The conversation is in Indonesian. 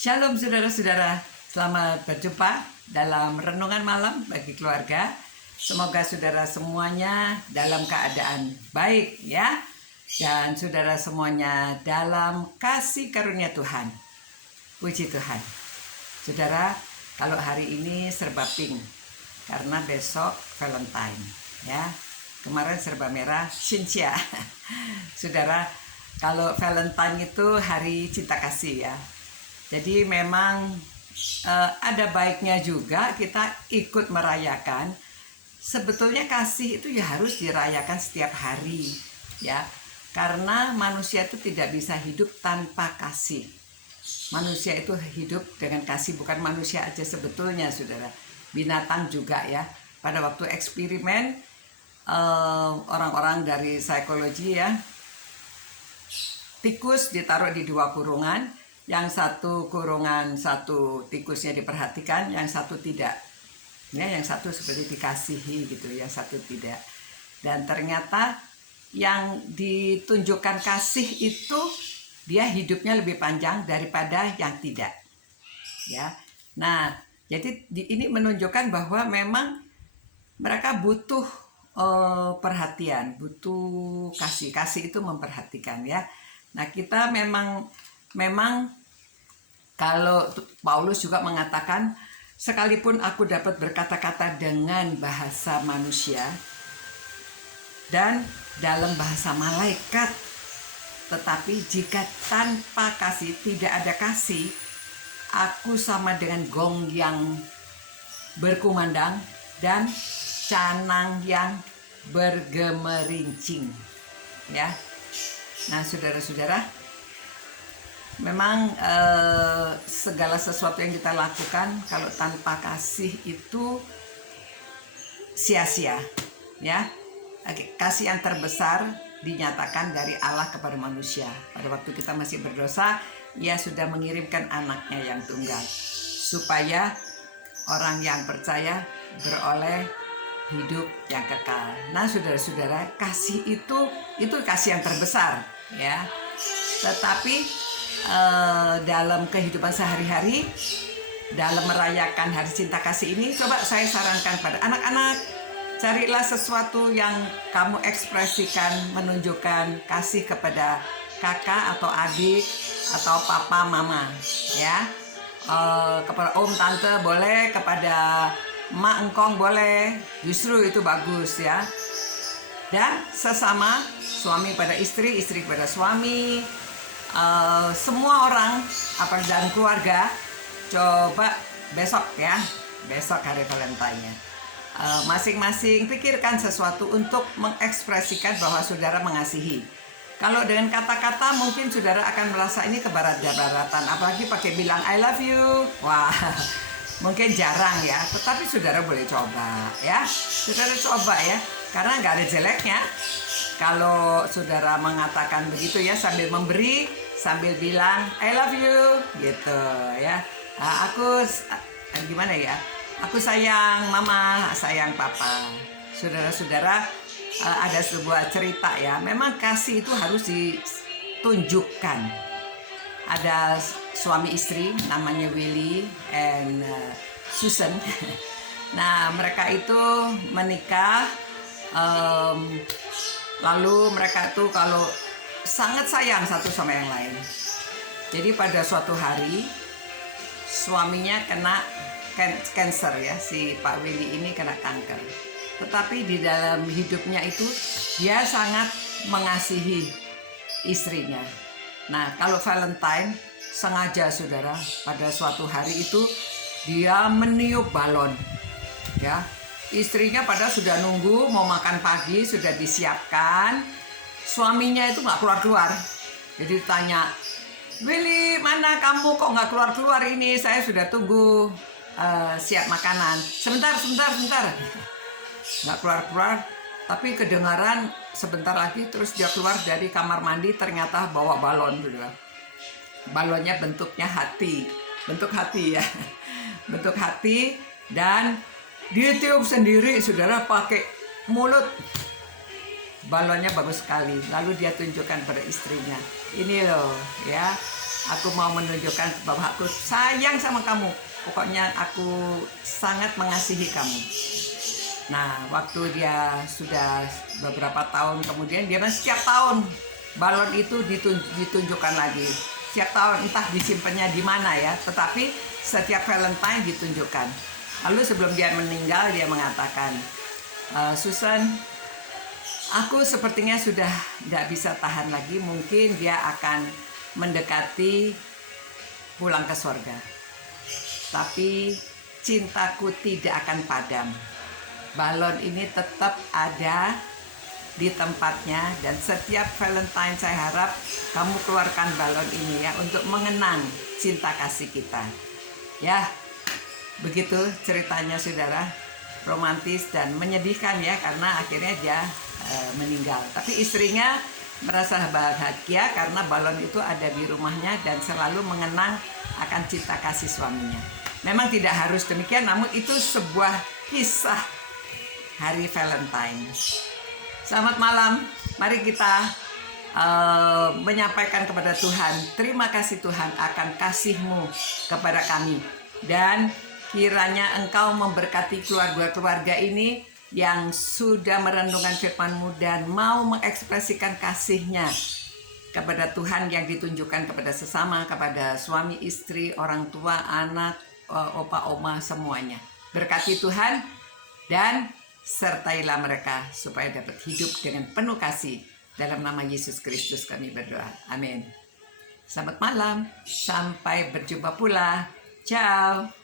Shalom saudara-saudara, selamat berjumpa dalam renungan malam bagi keluarga. Semoga saudara semuanya dalam keadaan baik ya. Dan saudara semuanya dalam kasih karunia Tuhan. Puji Tuhan. Saudara, kalau hari ini serba pink karena besok Valentine ya. Kemarin serba merah, Cynthia. Saudara, kalau Valentine itu hari cinta kasih ya. Jadi memang ada baiknya juga kita ikut merayakan. Sebetulnya kasih itu ya harus dirayakan setiap hari ya. Karena manusia itu tidak bisa hidup tanpa kasih. Manusia itu hidup dengan kasih, bukan manusia aja sebetulnya saudara. Binatang juga ya. Pada waktu eksperimen orang-orang dari psikologi ya, tikus ditaruh di dua kurungan. Yang satu kurungan, satu tikusnya diperhatikan, yang satu tidak. Ya, yang satu seperti dikasihi gitu, yang satu tidak. Dan ternyata yang ditunjukkan kasih itu dia hidupnya lebih panjang daripada yang tidak. Ya. Nah, jadi ini menunjukkan bahwa memang mereka butuh perhatian, butuh kasih. Kasih itu memperhatikan ya. Nah, kita memang kalau Paulus juga mengatakan, sekalipun aku dapat berkata-kata dengan bahasa manusia dan dalam bahasa malaikat, tetapi jika tanpa kasih, tidak ada kasih, aku sama dengan gong yang berkumandang dan canang yang bergemerincing. Ya. Nah, saudara-saudara, memang segala sesuatu yang kita lakukan kalau tanpa kasih itu sia-sia ya. Kasih yang terbesar dinyatakan dari Allah kepada manusia. Pada waktu kita masih berdosa, Ia sudah mengirimkan anaknya yang tunggal supaya orang yang percaya beroleh hidup yang kekal. Nah, saudara-saudara, kasih itu kasih yang terbesar ya. Tetapi dalam kehidupan sehari-hari, dalam merayakan hari cinta kasih ini, coba saya sarankan pada anak-anak, carilah sesuatu yang kamu ekspresikan, menunjukkan kasih kepada kakak atau adik atau papa mama ya. Kepada om tante boleh, kepada emak engkong boleh, justru itu bagus ya. Dan sesama suami pada istri, istri kepada suami, semua orang dan keluarga, coba besok ya, besok hari Valentine-nya, masing-masing pikirkan sesuatu untuk mengekspresikan bahwa saudara mengasihi. Kalau dengan kata-kata mungkin saudara akan merasa ini kebarat-baratan, apalagi pakai bilang I love you. Wah, mungkin jarang ya, tetapi saudara boleh coba ya. Saudara coba ya, karena nggak ada jeleknya kalau saudara mengatakan begitu ya, sambil memberi, sambil bilang I love you gitu ya. Aku gimana ya, aku sayang mama, sayang papa. Saudara-saudara, ada sebuah cerita ya, memang kasih itu harus ditunjukkan. Ada suami istri namanya Willy and Susan. Nah, mereka itu menikah, lalu mereka tuh kalau sangat sayang satu sama yang lain. Jadi pada suatu hari suaminya kena cancer ya, si Pak Willy ini kena kanker. Tetapi di dalam hidupnya itu dia sangat mengasihi istrinya. Nah, kalau Valentine sengaja saudara, pada suatu hari itu dia meniup balon ya. Istrinya pada sudah nunggu mau makan pagi, sudah disiapkan. Suaminya itu nggak keluar-keluar. Jadi tanya, Willy, mana kamu kok nggak keluar-keluar ini? Saya sudah tunggu siap makanan. Sebentar. Nggak keluar-keluar, tapi kedengaran sebentar lagi terus dia keluar dari kamar mandi, ternyata bawa balon juga. Balonnya bentuknya hati. Bentuk hati ya. Bentuk hati, dan dia tiup sendiri saudara pakai mulut. Balonnya bagus sekali. Lalu dia tunjukkan pada istrinya, ini loh ya, Aku mau menunjukkan bahwa aku sayang sama kamu. Pokoknya aku sangat mengasihi kamu. Nah, waktu dia sudah beberapa tahun kemudian, dia setiap tahun balon itu ditunjukkan lagi. Setiap tahun entah disimpannya di mana ya, tetapi setiap Valentine ditunjukkan. Lalu sebelum dia meninggal, dia mengatakan, Susan, aku sepertinya sudah tidak bisa tahan lagi. Mungkin dia akan mendekati pulang ke surga. Tapi cintaku tidak akan padam. Balon ini tetap ada di tempatnya, dan setiap Valentine saya harap kamu keluarkan balon ini ya untuk mengenang cinta kasih kita. Ya, begitu ceritanya saudara, romantis dan menyedihkan ya, karena akhirnya dia meninggal. Tapi istrinya merasa bahagia karena balon itu ada di rumahnya dan selalu mengenang akan cinta kasih suaminya. Memang tidak harus demikian, namun itu sebuah kisah hari Valentine. Selamat malam, mari kita menyampaikan kepada Tuhan, terima kasih Tuhan akan kasih-Mu kepada kami. Dan kiranya Engkau memberkati keluarga-keluarga ini yang sudah merenungkan firman-Mu dan mau mengekspresikan kasih-Nya kepada Tuhan yang ditunjukkan kepada sesama, kepada suami, istri, orang tua, anak, opa, oma, semuanya. Berkati Tuhan dan sertailah mereka supaya dapat hidup dengan penuh kasih. Dalam nama Yesus Kristus kami berdoa. Amin. Selamat malam. Sampai berjumpa pula. Ciao.